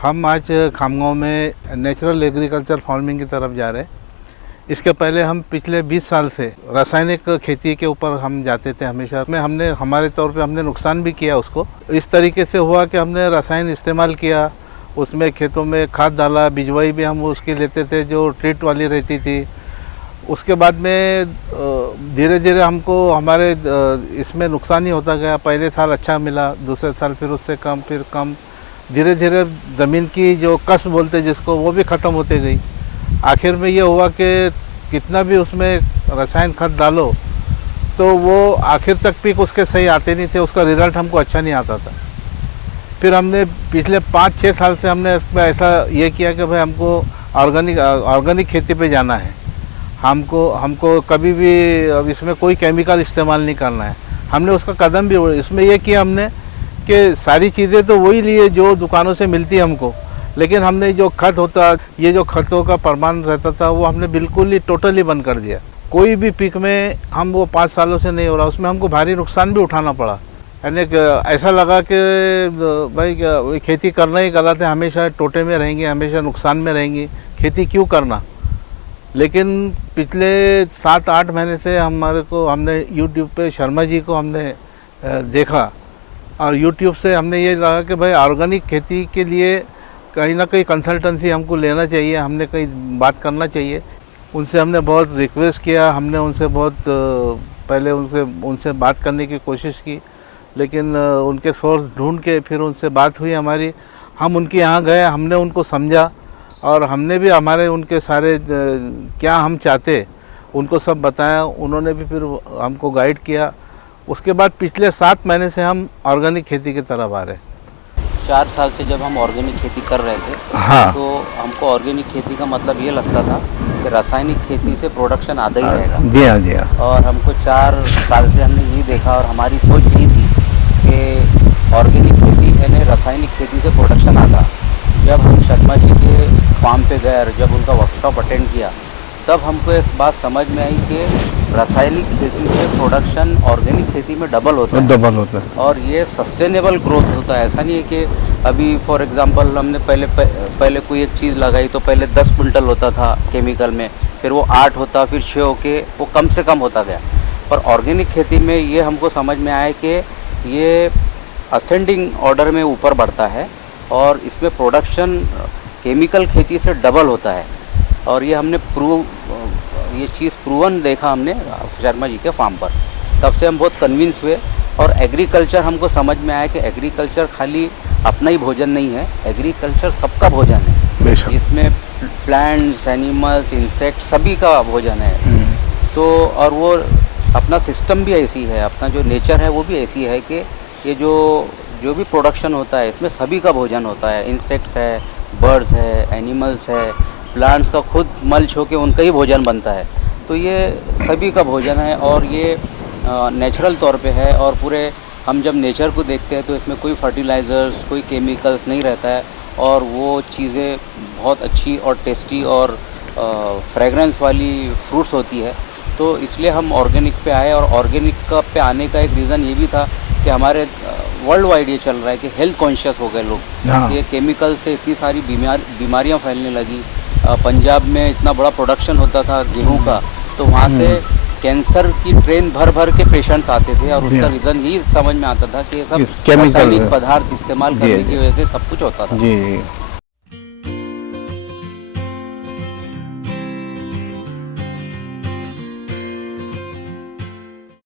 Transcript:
हम आज खामगांव में नेचुरल एग्रीकल्चर फार्मिंग की तरफ जा रहे हैं। इसके पहले हम पिछले 20 साल से रासायनिक खेती के ऊपर हम जाते थे हमेशा। में हमने हमारे तौर पे हमने नुकसान भी किया उसको। इस तरीके से हुआ कि हमने रसायन इस्तेमाल किया, उसमें खेतों में खाद डाला, बिजवाई भी हम उसकी लेते थे जो ट्रीट वाली रहती थी। उसके बाद में धीरे धीरे हमको हमारे इसमें नुकसान ही होता गया। पहले साल अच्छा मिला, दूसरे साल फिर उससे कम, फिर कम। धीरे धीरे ज़मीन की जो कसब बोलते जिसको, वो भी ख़त्म होते गई। आखिर में ये हुआ कि कितना भी उसमें रसायन खाद डालो तो वो आखिर तक पीक उसके सही आते नहीं थे, उसका रिज़ल्ट हमको अच्छा नहीं आता था। फिर हमने पिछले 5-6 साल से हमने इसमें ऐसा ये किया कि भाई हमको ऑर्गेनिक खेती पे जाना है। हमको कभी भी अब इसमें कोई केमिकल इस्तेमाल नहीं करना है। हमने उसका कदम भी इसमें ये किया हमने कि सारी चीज़ें तो वही लिए जो दुकानों से मिलती है हमको, लेकिन हमने जो खत होता, ये जो खतों का प्रमाण रहता था, वो हमने बिल्कुल ही टोटली बंद कर दिया। कोई भी पीक में हम वो 5 सालों से नहीं हो रहा, उसमें हमको भारी नुकसान भी उठाना पड़ा। यानी ऐसा लगा कि भाई खेती करना ही गलत है, हमेशा टोटे में रहेंगे, हमेशा नुकसान में रहेंगी, खेती क्यों करना। लेकिन पिछले 7-8 महीने से हमने यूट्यूब पे शर्मा जी को हमने देखा और यूट्यूब से हमने ये लगा कि भाई ऑर्गेनिक खेती के लिए कहीं ना कहीं कंसल्टेंसी हमको लेना चाहिए, हमने कहीं बात करना चाहिए। उनसे हमने बहुत रिक्वेस्ट किया, हमने उनसे बहुत पहले उनसे बात करने की कोशिश की, लेकिन उनके सोर्स ढूंढ के फिर उनसे बात हुई हमारी। हम उनके यहाँ गए, हमने उनको समझा और हमने भी हमारे उनके सारे क्या हम चाहते उनको सब बताया। उन्होंने भी फिर हमको गाइड किया। उसके बाद पिछले 7 महीने से हम ऑर्गेनिक खेती की तरफ आ रहे हैं। 4 साल से जब हम ऑर्गेनिक खेती कर रहे थे, हाँ, तो हमको ऑर्गेनिक खेती का मतलब ये लगता था कि रासायनिक खेती से प्रोडक्शन आधा ही रहेगा। जी हाँ, जी हाँ। और हमको 4 साल से हमने यही देखा और हमारी सोच यही थी कि ऑर्गेनिक खेती यानी रासायनिक खेती से प्रोडक्शन आता। जब हम शर्मा जी के फार्म पे गए और जब उनका वर्कशॉप अटेंड किया, तब हमको इस बात समझ में आई कि रासायनिक खेती से प्रोडक्शन ऑर्गेनिक खेती में डबल होता है और ये सस्टेनेबल ग्रोथ होता है। ऐसा नहीं है कि अभी फॉर एग्जांपल हमने पहले कोई एक चीज़ लगाई तो पहले 10 क्विंटल होता था केमिकल में, फिर वो 8 होता, फिर 6 होके वो कम से कम होता गया। पर ऑर्गेनिक खेती में ये हमको समझ में आया कि ये असेंडिंग ऑर्डर में ऊपर बढ़ता है और इसमें प्रोडक्शन केमिकल खेती से डबल होता है। और ये हमने ये चीज़ प्रूवन देखा हमने शर्मा जी के फार्म पर। तब से हम बहुत कन्विंस हुए और एग्रीकल्चर हमको समझ में आया कि एग्रीकल्चर खाली अपना ही भोजन नहीं है, एग्रीकल्चर सबका भोजन है। इसमें प्लांट्स, एनिमल्स, इंसेक्ट सभी का भोजन है। तो और वो अपना सिस्टम भी ऐसी है, अपना जो नेचर है वो भी ऐसी है कि ये जो भी प्रोडक्शन होता है इसमें सभी का भोजन होता है। इंसेक्ट्स है, बर्ड्स है, एनिमल्स है, प्लांट्स का खुद मल्च होके उनका ही भोजन बनता है। तो ये सभी का भोजन है और ये नेचुरल तौर पे है। और पूरे हम जब नेचर को देखते हैं तो इसमें कोई फर्टिलाइज़र्स, कोई केमिकल्स नहीं रहता है और वो चीज़ें बहुत अच्छी और टेस्टी और फ्रेगरेंस वाली फ्रूट्स होती है। तो इसलिए हम ऑर्गेनिक पे आए और ऑर्गेनिक का पे आने का एक रीज़न ये भी था कि हमारे वर्ल्ड वाइड ये चल रहा है कि हेल्थ कॉन्शियस हो गए लोग। ये केमिकल से इतनी सारी बीमारियाँ फैलने लगी। पंजाब में इतना बड़ा प्रोडक्शन होता था गेहूं का, तो वहाँ से कैंसर की ट्रेन भर भर के पेशेंट्स आते थे और उसका रीज़न यही समझ में आता था कि ये सब रासायनिक पदार्थ इस्तेमाल करने की वजह से सब कुछ होता था।